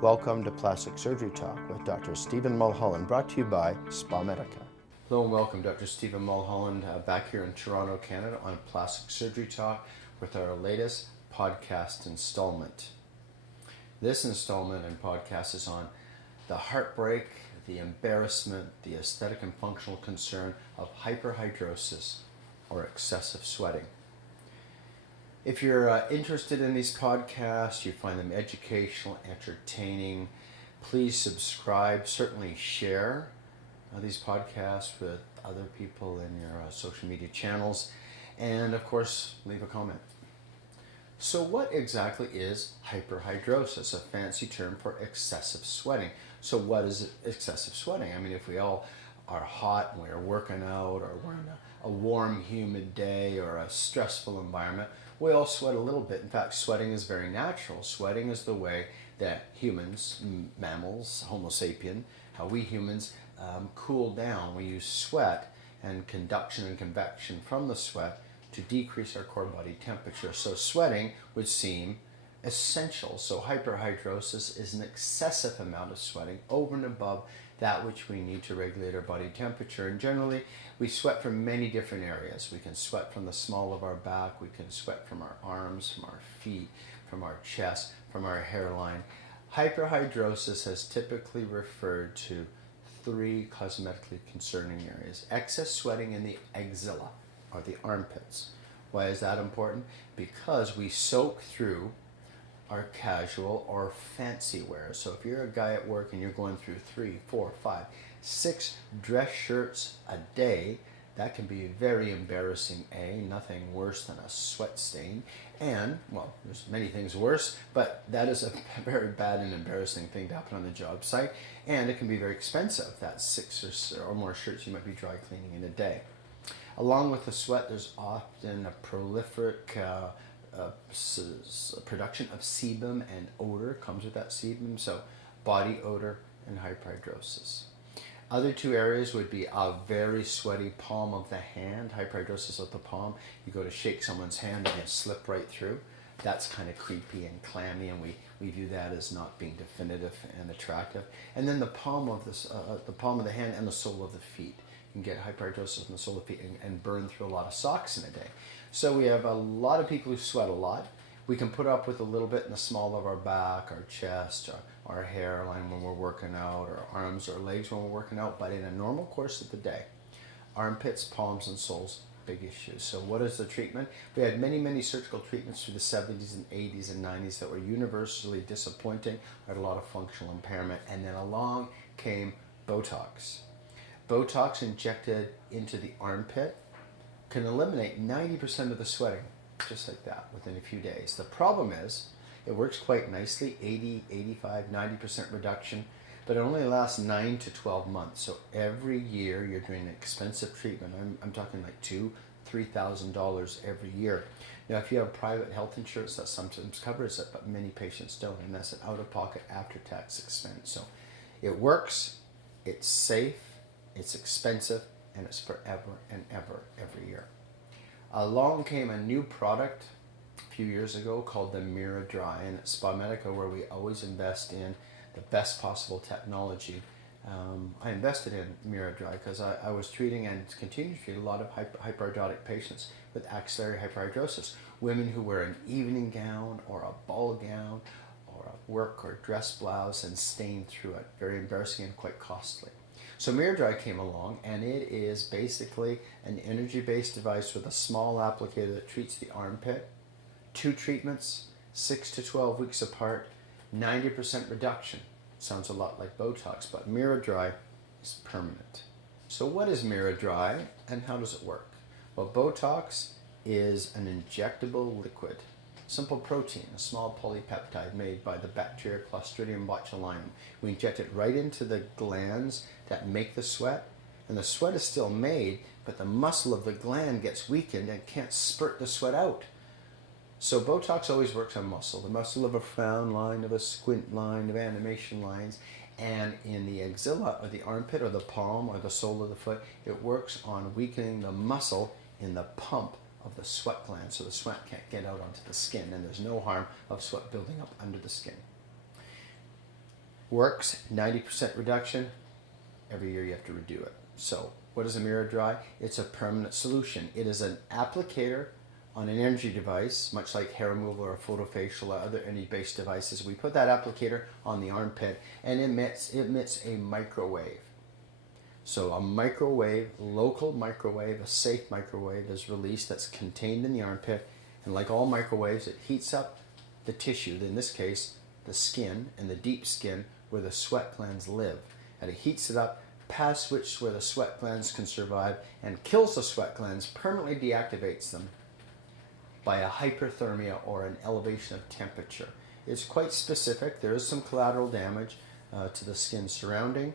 Welcome to Plastic Surgery Talk with Dr. Mulholland, brought to you by SpaMedica. Hello and welcome, Dr. Mulholland, back here in Toronto, Canada on Plastic Surgery Talk with our latest podcast installment. This installment and podcast is on the heartbreak, the embarrassment, the aesthetic and functional concern of hyperhidrosis or excessive sweating. If you're interested in these podcasts, you find them educational, entertaining, please subscribe, certainly share these podcasts with other people in your social media channels, and of course, leave a comment. So what exactly is hyperhidrosis? A fancy term for excessive sweating. So what is excessive sweating? I mean, if we all are hot and we're working out, or we're in a warm, humid day or a stressful environment, we all sweat a little bit. In fact, sweating is very natural. Sweating is the way that humans, mammals, Homo sapien, how we humans cool down. We use sweat and conduction and convection from the sweat to decrease our core body temperature. So sweating would seem essential. So hyperhidrosis is an excessive amount of sweating over and above that which we need to regulate our body temperature. And generally, we sweat from many different areas. We can sweat from the small of our back, we can sweat from our arms, from our feet, from our chest, from our hairline. Hyperhidrosis has typically referred to three cosmetically concerning areas. Excess sweating in the axilla, or the armpits. Why is that important? Because we soak through our casual or fancy wear. So if you're a guy at work and you're going through 3, 4, 5, 6 dress shirts a day, that can be very embarrassing. Nothing worse than a sweat stain. And, well, there's many things worse, but that is a very bad and embarrassing thing to happen on the job site. And it can be very expensive. That's 6 or more shirts you might be dry cleaning in a day. Along with the sweat, there's often a prolific production of sebum, and odor comes with that sebum, so body odor and hyperhidrosis. Other two areas would be a very sweaty palm of the hand, hyperhidrosis of the palm. You go to shake someone's hand and you slip right through. That's kind of creepy and clammy, and we view that as not being definitive and attractive. And then the palm of the hand and the sole of the feet. You can get hyperhidrosis in the sole of the feet and burn through a lot of socks in a day. So we have a lot of people who sweat a lot. We can put up with a little bit in the small of our back, our chest, our hairline when we're working out, our arms or legs when we're working out. But in a normal course of the day, armpits, palms, and soles, big issues. So what is the treatment? We had many surgical treatments through the 70s and 80s and 90s that were universally disappointing, had a lot of functional impairment. And then along came Botox. Botox injected into the armpit can eliminate 90% of the sweating, just like that, within a few days. The problem is, it works quite nicely, 80, 85, 90% reduction, but it only lasts 9 to 12 months. So every year you're doing an expensive treatment. I'm talking like $2,000-$3,000 every year. Now, if you have private health insurance, that sometimes covers it, but many patients don't, and that's an out-of-pocket after-tax expense. So it works, it's safe, it's expensive, and it's forever and ever, every year. Along came a new product a few years ago called the MiraDry, and at SpaMedica, where we always invest in the best possible technology. I invested in MiraDry because I was treating and continue to treat a lot of hyperhidrotic patients with axillary hyperhidrosis. Women who wear an evening gown or a ball gown or a work or dress blouse and stain through it. Very embarrassing and quite costly. So MiraDry came along, and it is basically an energy-based device with a small applicator that treats the armpit. 2 treatments, 6 to 12 weeks apart, 90% reduction. Sounds a lot like Botox, but MiraDry is permanent. So what is MiraDry and how does it work? Well, Botox is an injectable liquid, simple protein, a small polypeptide made by the bacteria Clostridium botulinum. We inject it right into the glands that make the sweat, and the sweat is still made, but the muscle of the gland gets weakened and can't spurt the sweat out. So Botox always works on muscle, the muscle of a frown line, of a squint line, of animation lines, and in the axilla or the armpit or the palm or the sole of the foot, it works on weakening the muscle in the pump of the sweat gland, so the sweat can't get out onto the skin, and there's no harm of sweat building up under the skin. Works, 90% reduction. Every year you have to redo it. So what is a MiraDry? It's a permanent solution. It is an applicator on an energy device, much like hair removal or photofacial or other energy-based devices. We put that applicator on the armpit and it emits a microwave. So a microwave, local microwave, a safe microwave is released that's contained in the armpit. And like all microwaves, it heats up the tissue, in this case, the skin and the deep skin where the sweat glands live. And it heats it up, past which where the sweat glands can survive, and kills the sweat glands, permanently deactivates them by a hyperthermia or an elevation of temperature. It's quite specific. There is some collateral damage to the skin surrounding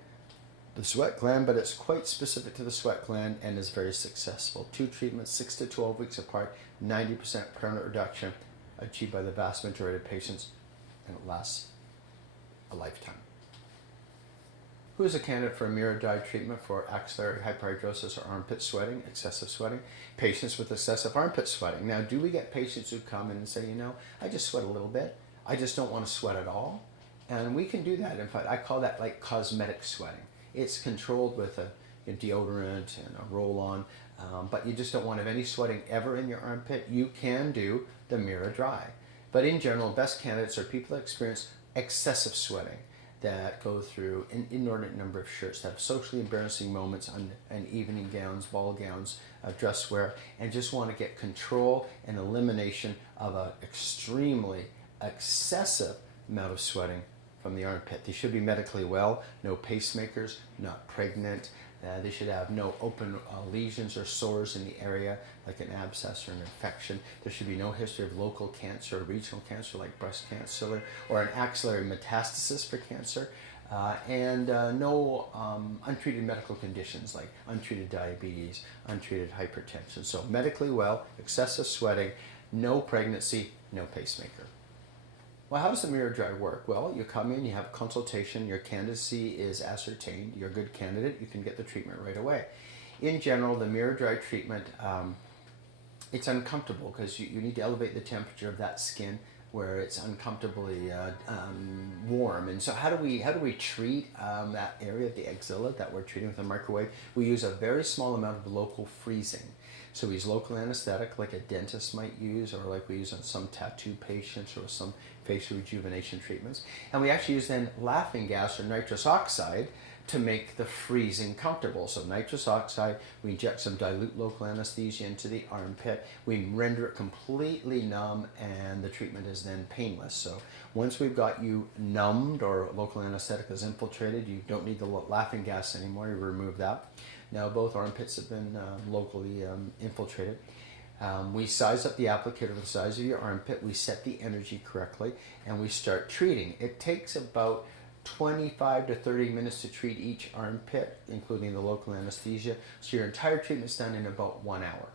the sweat gland, but it's quite specific to the sweat gland and is very successful. 2 treatments, 6 to 12 weeks apart, 90% permanent reduction achieved by the vast majority of patients, and it lasts a lifetime. Who is a candidate for a MiraDry treatment for axillary hyperhidrosis or armpit sweating, excessive sweating? Patients with excessive armpit sweating. Now, do we get patients who come in and say, you know, I just sweat a little bit. I just don't want to sweat at all. And we can do that. In fact, I call that like cosmetic sweating. It's controlled with a deodorant and a roll-on, but you just don't want to have any sweating ever in your armpit. You can do the MiraDry. But in general, best candidates are people that experience excessive sweating, that go through an inordinate number of shirts, that have socially embarrassing moments on evening gowns, ball gowns, dress wear, and just want to get control and elimination of an extremely excessive amount of sweating from the armpit. They should be medically well, no pacemakers, not pregnant. They should have no open lesions or sores in the area, like an abscess or an infection. There should be no history of local cancer or regional cancer, like breast cancer, or an axillary metastasis for cancer, and no untreated medical conditions like untreated diabetes, untreated hypertension. So medically well, excessive sweating, no pregnancy, no pacemaker. Well, how does the MiraDry work? Well, you come in, you have a consultation, your candidacy is ascertained, you're a good candidate, you can get the treatment right away. In general, the MiraDry treatment, it's uncomfortable because you need to elevate the temperature of that skin where it's uncomfortably warm. And so how do we treat that area of the axilla that we're treating with a microwave? We use a very small amount of local freezing. So we use local anesthetic like a dentist might use, or like we use on some tattoo patients or some facial rejuvenation treatments. And we actually use then laughing gas or nitrous oxide to make the freezing comfortable. So nitrous oxide, we inject some dilute local anesthesia into the armpit, we render it completely numb, and the treatment is then painless. So once we've got you numbed or local anesthetic is infiltrated, you don't need the laughing gas anymore, you remove that. Now both armpits have been locally infiltrated. We size up the applicator to the size of your armpit, we set the energy correctly, and we start treating. It takes about 25 to 30 minutes to treat each armpit, including the local anesthesia. So your entire treatment's done in about 1 hour.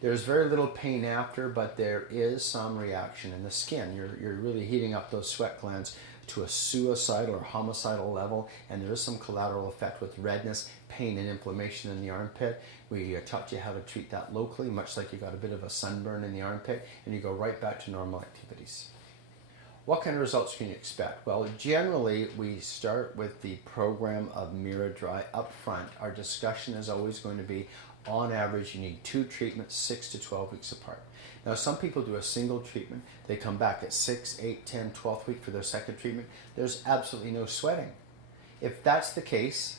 There's very little pain after, but there is some reaction in the skin. You're really heating up those sweat glands to a suicidal or homicidal level, and there is some collateral effect with redness, pain, and inflammation in the armpit. We taught you how to treat that locally, much like you got a bit of a sunburn in the armpit, and you go right back to normal activities. What kind of results can you expect? Well, generally, we start with the program of MiraDry up front. Our discussion is always going to be, on average, you need 2 treatments, 6 to 12 weeks apart. Now, some people do a single treatment. They come back at 6, 8, 10, 12th week for their second treatment. There's absolutely no sweating. If that's the case,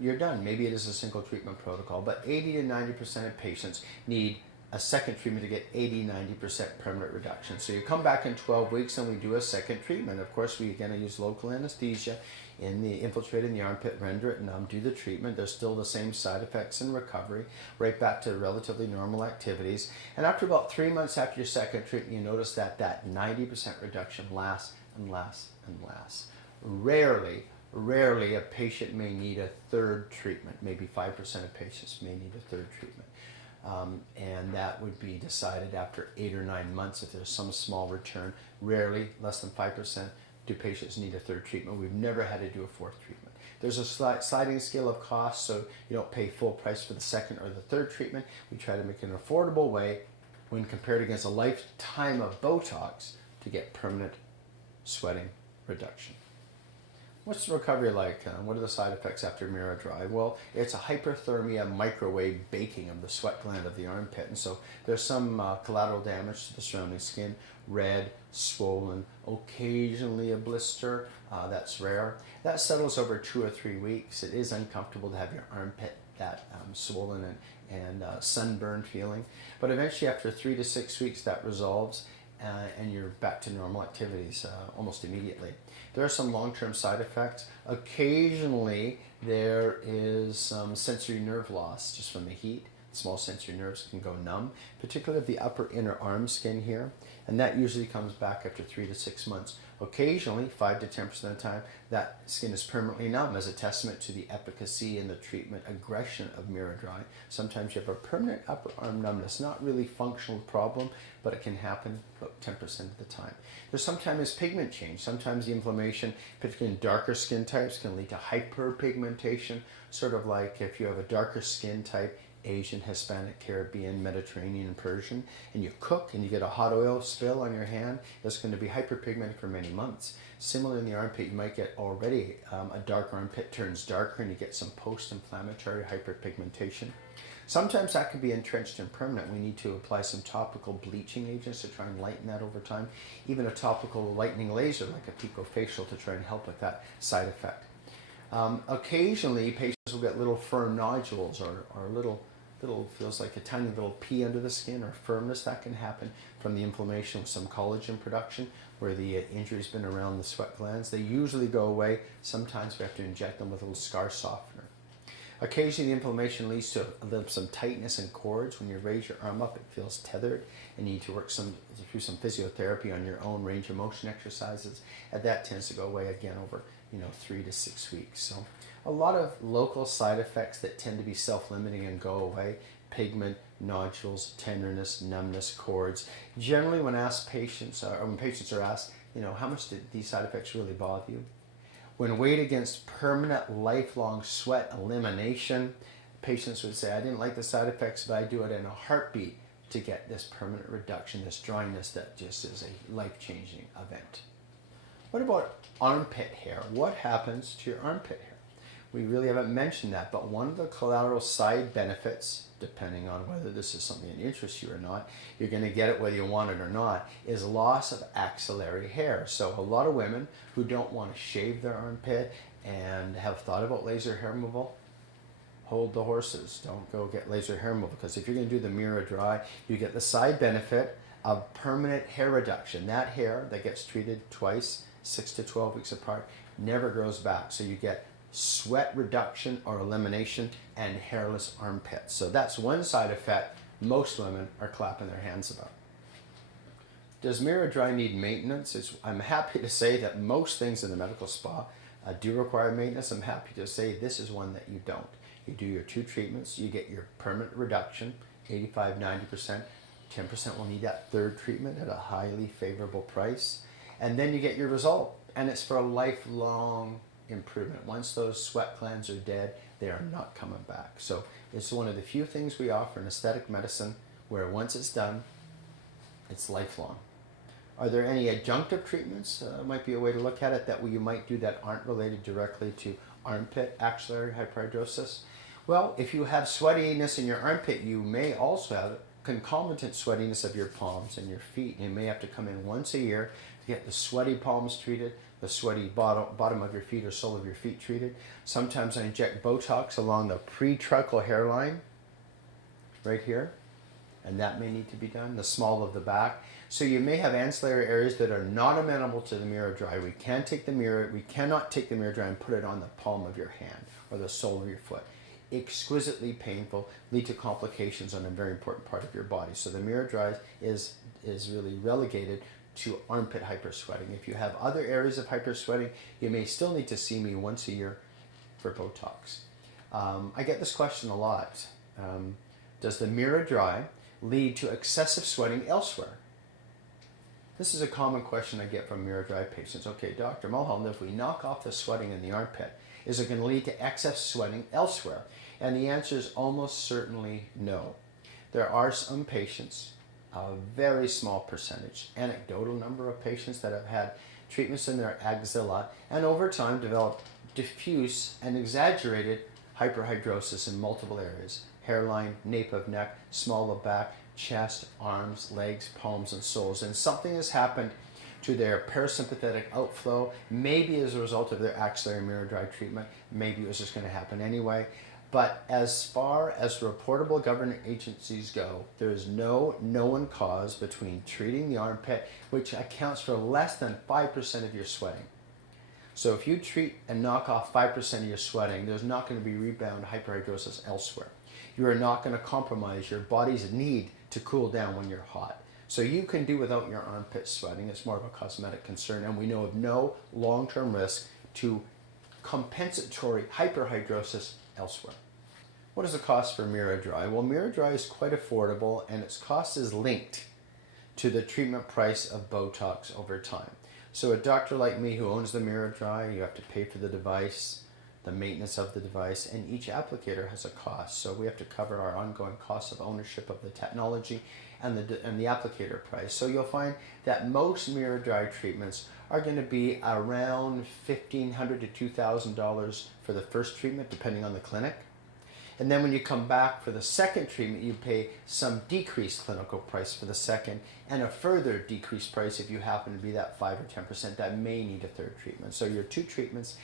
you're done. Maybe it is a single treatment protocol, but 80 to 90% of patients need a second treatment to get 80-90% permanent reduction. So you come back in 12 weeks and we do a second treatment. Of course, we again use local anesthesia infiltrate in the armpit, render it numb, do the treatment. There's still the same side effects in recovery, right back to relatively normal activities. And after about 3 months after your second treatment, you notice that 90% reduction lasts and lasts and lasts. Rarely a patient may need a third treatment. Maybe 5% of patients may need a third treatment. And that would be decided after 8 or 9 months if there's some small return. Rarely, less than 5%, do patients need a third treatment. We've never had to do a fourth treatment. There's a sliding scale of costs, so you don't pay full price for the second or the third treatment. We try to make it an affordable way when compared against a lifetime of Botox to get permanent sweating reduction. What's the recovery like? What are the side effects after MiraDry? Well, it's a hyperthermia microwave baking of the sweat gland of the armpit. And so there's some collateral damage to the surrounding skin, red, swollen, occasionally a blister. That's rare. That settles over 2 or 3 weeks. It is uncomfortable to have your armpit that swollen and sunburned feeling. But eventually after 3 to 6 weeks that resolves and you're back to normal activities almost immediately. There are some long-term side effects. Occasionally there is some sensory nerve loss just from the heat. Small sensory nerves can go numb, particularly of the upper inner arm skin here, and that usually comes back after 3 to 6 months. Occasionally, 5 to 10% of the time, that skin is permanently numb as a testament to the efficacy and the treatment aggression of MiraDry. Sometimes you have a permanent upper arm numbness, not really functional problem, but it can happen about 10% of the time. There's sometimes pigment change. Sometimes the inflammation, particularly in darker skin types, can lead to hyperpigmentation, sort of like if you have a darker skin type, Asian, Hispanic, Caribbean, Mediterranean, and Persian, and you cook and you get a hot oil spill on your hand, that's going to be hyperpigmented for many months. Similar in the armpit, you might get already a dark armpit turns darker and you get some post-inflammatory hyperpigmentation. Sometimes that can be entrenched and permanent. We need to apply some topical bleaching agents to try and lighten that over time. Even a topical lightening laser like a picofacial to try and help with that side effect. Occasionally, patients will get little firm nodules or little feels like a tiny little pea under the skin or firmness. That can happen from the inflammation with some collagen production where the injury's been around the sweat glands. They usually go away. Sometimes we have to inject them with a little scar softener. Occasionally the inflammation leads to some tightness in cords. When you raise your arm up, it feels tethered and you need to work through some physiotherapy on your own range of motion exercises, and that tends to go away again over 3 to 6 weeks. So a lot of local side effects that tend to be self-limiting and go away: pigment, nodules, tenderness, numbness, cords. Generally, when patients are asked, how much did these side effects really bother you? When weighed against permanent, lifelong sweat elimination, patients would say, I didn't like the side effects, but I do it in a heartbeat to get this permanent reduction, this dryness that just is a life-changing event. What about armpit hair? What happens to your armpit hair? We really haven't mentioned that, but one of the collateral side benefits, depending on whether this is something that interests you or not, you're going to get it whether you want it or not, is loss of axillary hair. So a lot of women who don't want to shave their armpit and have thought about laser hair removal, hold the horses. Don't go get laser hair removal, because if you're going to do the MiraDry, you get the side benefit of permanent hair reduction. That hair that gets treated twice, 6 to 12 weeks apart, never grows back. So you get sweat reduction or elimination and hairless armpits. So that's one side effect most women are clapping their hands about. Does MiraDry need maintenance? I'm happy to say that most things in the medical spa do require maintenance. I'm happy to say this is one that you don't. You do your 2 treatments, you get your permanent reduction, 85, 90%. 10% will need that 3rd treatment at a highly favorable price. And then you get your result, and it's for a lifelong improvement. Once those sweat glands are dead, they are not coming back. So it's one of the few things we offer in aesthetic medicine where once it's done, it's lifelong. Are there any adjunctive treatments? Might be a way to look at it that you might do that aren't related directly to armpit axillary hyperhidrosis. Well, if you have sweatiness in your armpit, you may also have concomitant sweatiness of your palms and your feet. You may have to come in once a year to get the sweaty palms treated, the sweaty bottom of your feet or sole of your feet treated. Sometimes I inject Botox along the pretruncal hairline right here, and that may need to be done, the small of the back. So you may have ancillary areas that are not amenable to the MiraDry. We cannot take the MiraDry and put it on the palm of your hand or the sole of your foot. Exquisitely painful, lead to complications on a very important part of your body. So the MiraDry is really relegated to armpit hypersweating. If you have other areas of hypersweating, you may still need to see me once a year for Botox. I get this question a lot. Does the MiraDry lead to excessive sweating elsewhere? This is a common question I get from MiraDry patients. Okay, Dr. Mulholland, if we knock off the sweating in the armpit, is it going to lead to excess sweating elsewhere? And the answer is almost certainly no. There are some patients, a very small percentage, anecdotal number of patients that have had treatments in their axilla, and over time develop diffuse and exaggerated hyperhidrosis in multiple areas: hairline, nape of neck, small of back, chest, arms, legs, palms, and soles. And something has happened to their parasympathetic outflow, maybe as a result of their axillary MiraDry treatment. Maybe it was just going to happen anyway. But as far as reportable government agencies go, there is no known cause between treating the armpit, which accounts for less than 5% of your sweating. So if you treat and knock off 5% of your sweating, there's not going to be rebound hyperhidrosis elsewhere. You are not going to compromise your body's need to cool down when you're hot. So you can do without your armpit sweating. It's more of a cosmetic concern, and we know of no long-term risk to compensatory hyperhidrosis elsewhere. What is the cost for MiraDry? Well, MiraDry is quite affordable, and its cost is linked to the treatment price of Botox over time. So a doctor like me who owns the MiraDry, you have to pay for the device, the maintenance of the device, and each applicator has a cost. So we have to cover our ongoing costs of ownership of the technology and the applicator price. So you'll find that most MiraDry treatments are going to be around $1,500 to $2,000 for the first treatment, depending on the clinic. And then when you come back for the second treatment, you pay some decreased clinical price for the second, and a further decreased price if you happen to be that 5 or 10% that may need a third treatment. So your two treatments,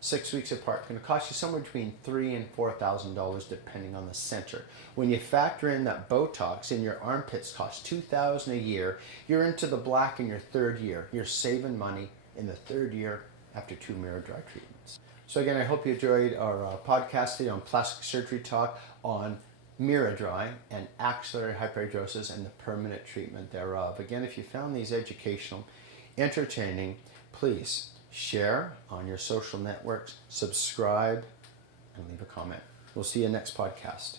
6 weeks apart, going to cost you somewhere between $3,000 and $4,000 depending on the center. When you factor in that Botox in your armpits costs $2,000 a year, you're into the black in your third year. You're saving money in the third year after 2 MiraDry treatments. So again, I hope you enjoyed our podcast today on plastic surgery talk on MiraDry and axillary hyperhidrosis and the permanent treatment thereof. Again, if you found these educational, entertaining, please share on your social networks, subscribe, and leave a comment. We'll see you next podcast.